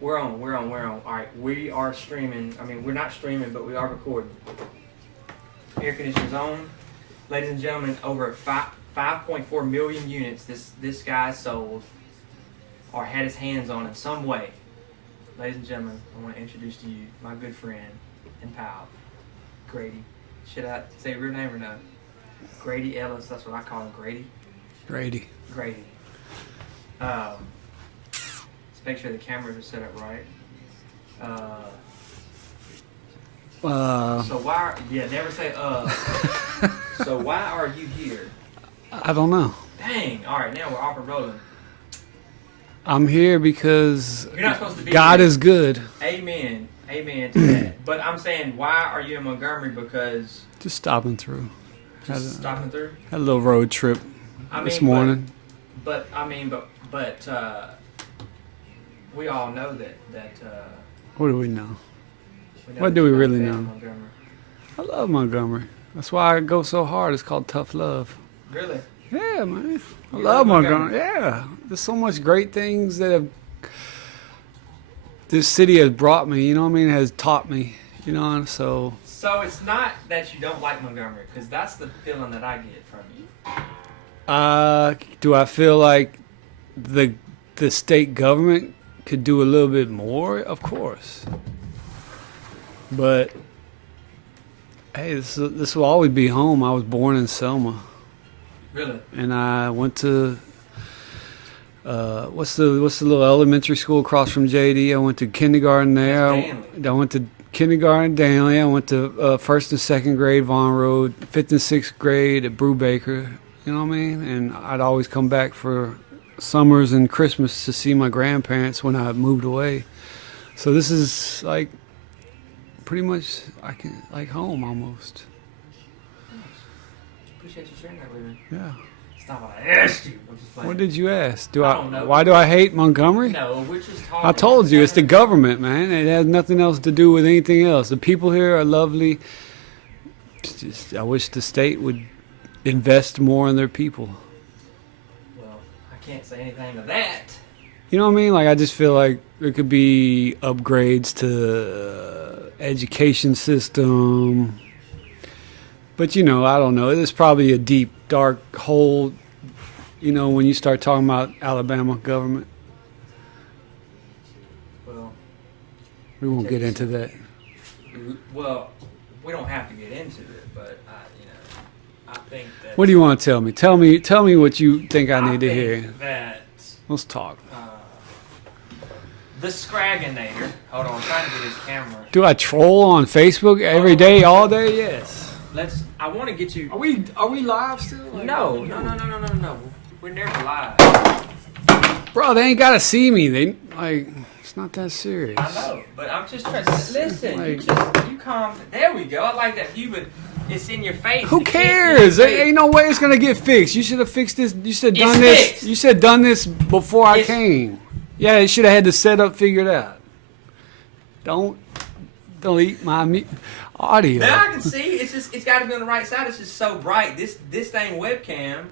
We're on. All right, we are streaming. I mean, we're not streaming, but we are recording. Air conditioners on, ladies and gentlemen. Over 5.4 million units this guy sold or had his hands on in some way. Ladies and gentlemen, I want to introduce to you my good friend and pal, Grady. Should I say your real name or no? Grady Ellis. That's what I call him. Grady. Grady. Let's make sure the cameras are set up right. So why? Never say So why are you here? I don't know. Dang. All right, now we're off and rolling. I'm here because You're not supposed to be God here. is good. Amen to that. But I'm saying, why are you in Montgomery? Because Just stopping through. stopping through. Had a little road trip this morning. But we all know that. What do we know? We know What that do we you're not a really fan know? of Montgomery. I love Montgomery. That's why I go so hard. It's called tough love. Really? Yeah, man. I You love love Montgomery? Montgomery. Yeah. There's so much great things that this city has brought me, you know what I mean? Has taught me, you know, so. So it's not that you don't like Montgomery, because that's the feeling that I get from you. Do I feel like the state government could do a little bit more? Of course. But hey, this will always be home. I was born in Selma. Really? And I went to what's the little elementary school across from JD? I went to kindergarten there. I went to kindergarten Danley. I went to first and second grade Vaughn Road, fifth and sixth grade at Brubaker. You know what I mean? And I'd always come back for summers and Christmas to see my grandparents when I moved away. So this is like pretty much like home almost. Appreciate you sharing that with me. Yeah. It's not what I asked you. I'm just playing. What did you ask? I don't know. Why do I hate Montgomery? No, we're just talking. I told you, it's the government, man. It has nothing else to do with anything else. The people here are lovely. I wish the state would invest more in their people. Well, I can't say anything to that. You know what I mean? Like, I just feel like there could be upgrades to education system. But, you know, I don't know. It's probably a deep, dark hole, you know, when you start talking about Alabama government. Well, We won't get into that. well, we don't have to get into it, but I think that. What do you want to tell me? Tell me what you think I need to hear. That Let's talk. the Scragginator. Hold on, I'm trying to get his camera. Do I troll on Facebook every day, all day? Yes. I want to get you. Are we live still? No. We're never live. Bro, they ain't gotta see me. It's not that serious. I know, but I'm just trying to listen. Like- you calm. There we go. I like that view, but it's in your face. Who You can't cares? see There it. ain't no way it's gonna get fixed. You should have fixed this. You should have done this. fixed. You should have done this before I came. Yeah, you should have had the setup figured out. Don't delete my audio. Now I can see. It's got to be on the right side. It's just so bright. This thing webcam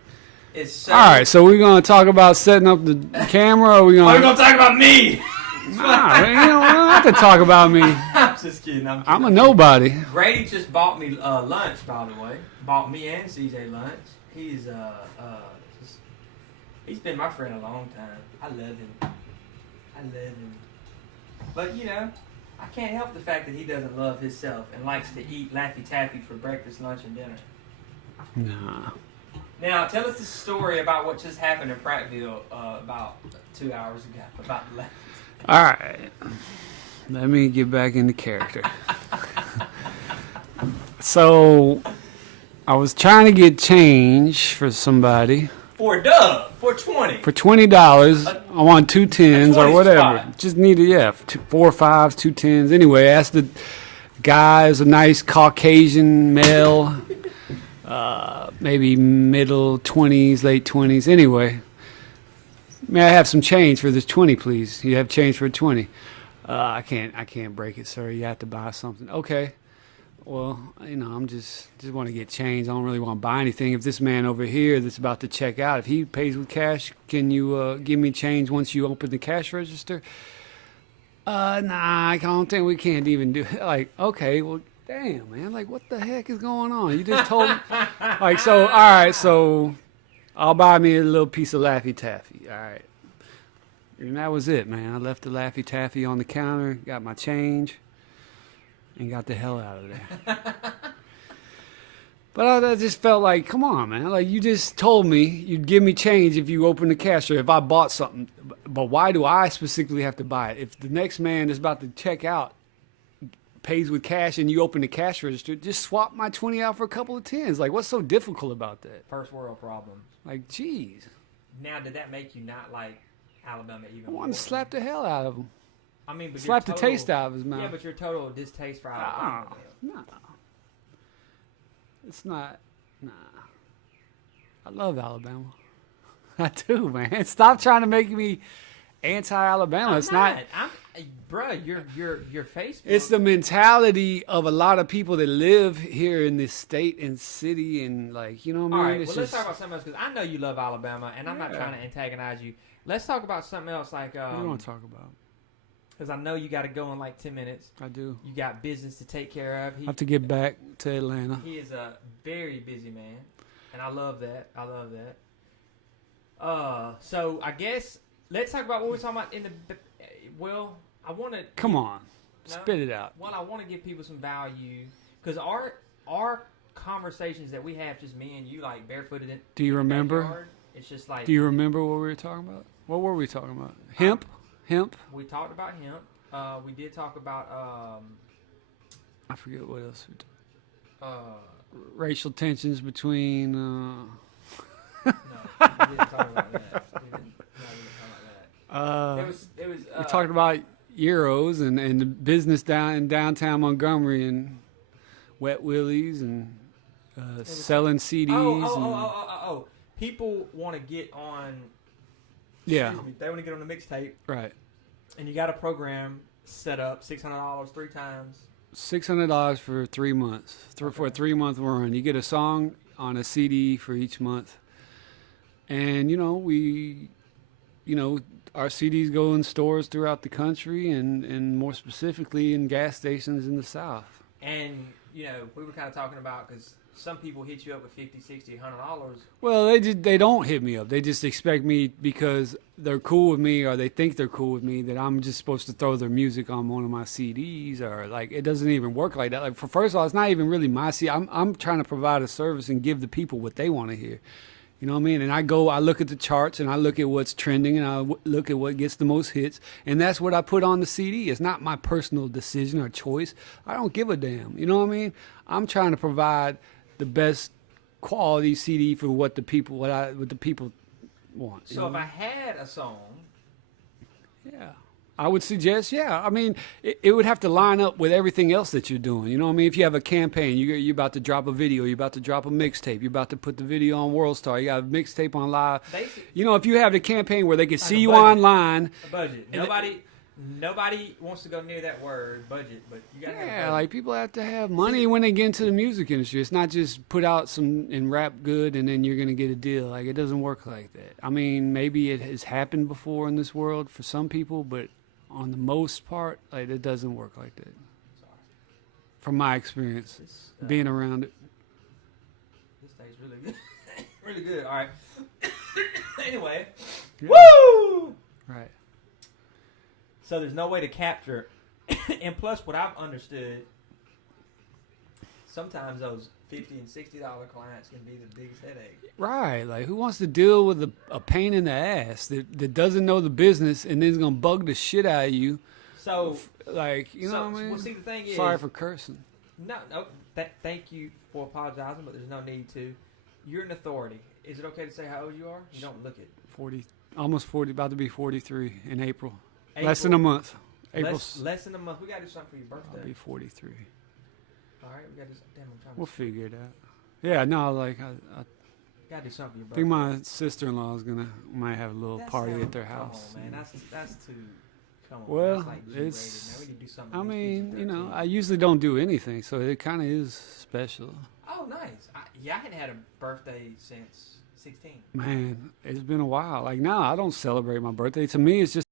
is so. All right, so we're gonna talk about setting up the camera, or we Oh, gonna? you're gonna talk about me? Nah, man, you don't have to talk about me. I'm just kidding. I'm a nobody. Grady just bought me lunch, by the way. Bought me and CJ lunch. He's he's been my friend a long time. I love him. But you know, I can't help the fact that he doesn't love himself and likes to eat Laffy Taffy for breakfast, lunch, and dinner. Nah. Now, tell us the story about what just happened in Prattville about 2 hours ago about the Laffy. All right. Let me get back into character. So, I was trying to get change for somebody. For a dub, for 20. For $20, I want 2 10s or 20 whatever. spot. Just needed, 4 5s, 2 10s. Anyway, asked the guy, is a nice Caucasian male, maybe middle 20s, late 20s. Anyway, may I have some change for this 20, please? You have change for a 20? I can't break it, sir. You have to buy something. Okay. Well, you know, I'm just want to get change. I don't really want to buy anything. If this man over here that's about to check out, if he pays with cash, can you give me change once you open the cash register? Nah, I don't think we can't even do it. Like, okay, well, damn, man. Like, what the heck is going on? You just told me. Like, so, all right, so I'll buy me a little piece of Laffy Taffy. All right. And that was it, man. I left the Laffy Taffy on the counter, got my change, and got the hell out of there. But I just felt like, come on, man. Like, you just told me you'd give me change if you opened the cash or if I bought something. But why do I specifically have to buy it? If the next man is about to check out pays with cash and you open the cash register, just swap my 20 out for a couple of 10s. Like, what's so difficult about that? First world problems. Like, geez. Now, did that make you not like Alabama even I more? wanted to slap the hell out of him. I mean, but Slap the your total, taste out of his mouth. Yeah, but your total distaste for Alabama. No. It's not. Nah. I love Alabama. I do, man. Stop trying to make me anti-Alabama. It's not. Bruh, your Facebook. It's the mentality of a lot of people that live here in this state and city and like, you know what I mean? All right, It's well, let's talk about something else because I know you love Alabama, and I'm not trying to antagonize you. Let's talk about something else, like what do you want to talk about? Because I know you got to go in like 10 minutes. I do. You got business to take care of. I have to get back to Atlanta. He is a very busy man, and I love that. So I guess let's talk about what we're talking about in the. Well, I want to. Come on, spit it out. Well, I want to give people some value because our conversations that we have, just me and you, like barefooted in. Do you remember? Backyard, it's just like. Do you remember what we were talking about? What were we talking about? Hemp. We talked about hemp. We did talk about. I forget what else we racial tensions between. No, we didn't talk about that. It was. We talked about Euros and the business down in downtown Montgomery and Wet Willies and selling CDs. Oh. People want to get on. Yeah. They want to get on the mixtape. Right. And you got a program set up, $600 3 times. $600 for 3 months. For a 3-month run. You get a song on a CD for each month. And, our CDs go in stores throughout the country and more specifically in gas stations in the South. And, we were kind of talking about, because some people hit you up with $50, $60, $100. Well, they don't hit me up. They just expect me because they're cool with me or they think they're cool with me that I'm just supposed to throw their music on one of my CDs or like it doesn't even work like that. Like first of all, it's not even really my CD. I'm trying to provide a service and give the people what they want to hear. You know what I mean? And I look at the charts and I look at what's trending and I look at what gets the most hits. And that's what I put on the CD. It's not my personal decision or choice. I don't give a damn. You know what I mean? I'm trying to provide the best quality CD for what the people want. So if I had a song, yeah, I would suggest, I mean, it would have to line up with everything else that you're doing. You know what I mean? If you have a campaign, you're about to drop a video, you're about to drop a mixtape, you're about to put the video on World Star, you got a mixtape on live. If you have the campaign where they can see you online. A budget. Nobody wants to go near that word, budget, but you got to have a budget. Like people have to have money when they get into the music industry. It's not just put out some and rap good and then you're going to get a deal. Like it doesn't work like that. I mean, maybe it has happened before in this world for some people, but on the most part, like it doesn't work like that. Sorry. From my experience, being around it. This tastes really good. Really good. All right. Anyway. Yeah. Woo! Right. So there's no way to capture. And plus, what I've understood, sometimes those $50 and $60 clients can be the biggest headache. Right. Like, who wants to deal with a pain in the ass that doesn't know the business and then is going to bug the shit out of you? So, know what I mean? Well, see, the thing is... Sorry for cursing. No. Thank you for apologizing, but there's no need to. You're an authority. Is it okay to say how old you are? You don't look it. 40. Almost 40. About to be 43 in April. Less than a month. Less than a month. We got to do something for your birthday. I'll be 43. All right, we got to do something. Damn, I'm trying to... We'll figure it out. Yeah, no, like, I got to do something for your birthday. think my sister-in-law might have a little party at their house. Come on, man. That's too... Come on. Well, that's like G-rated. Now we need to do something. I mean, I usually don't do anything, so it kind of is special. Oh, nice. I hadn't had a birthday since 16. Man, it's been a while. Like, now I don't celebrate my birthday. To me, it's just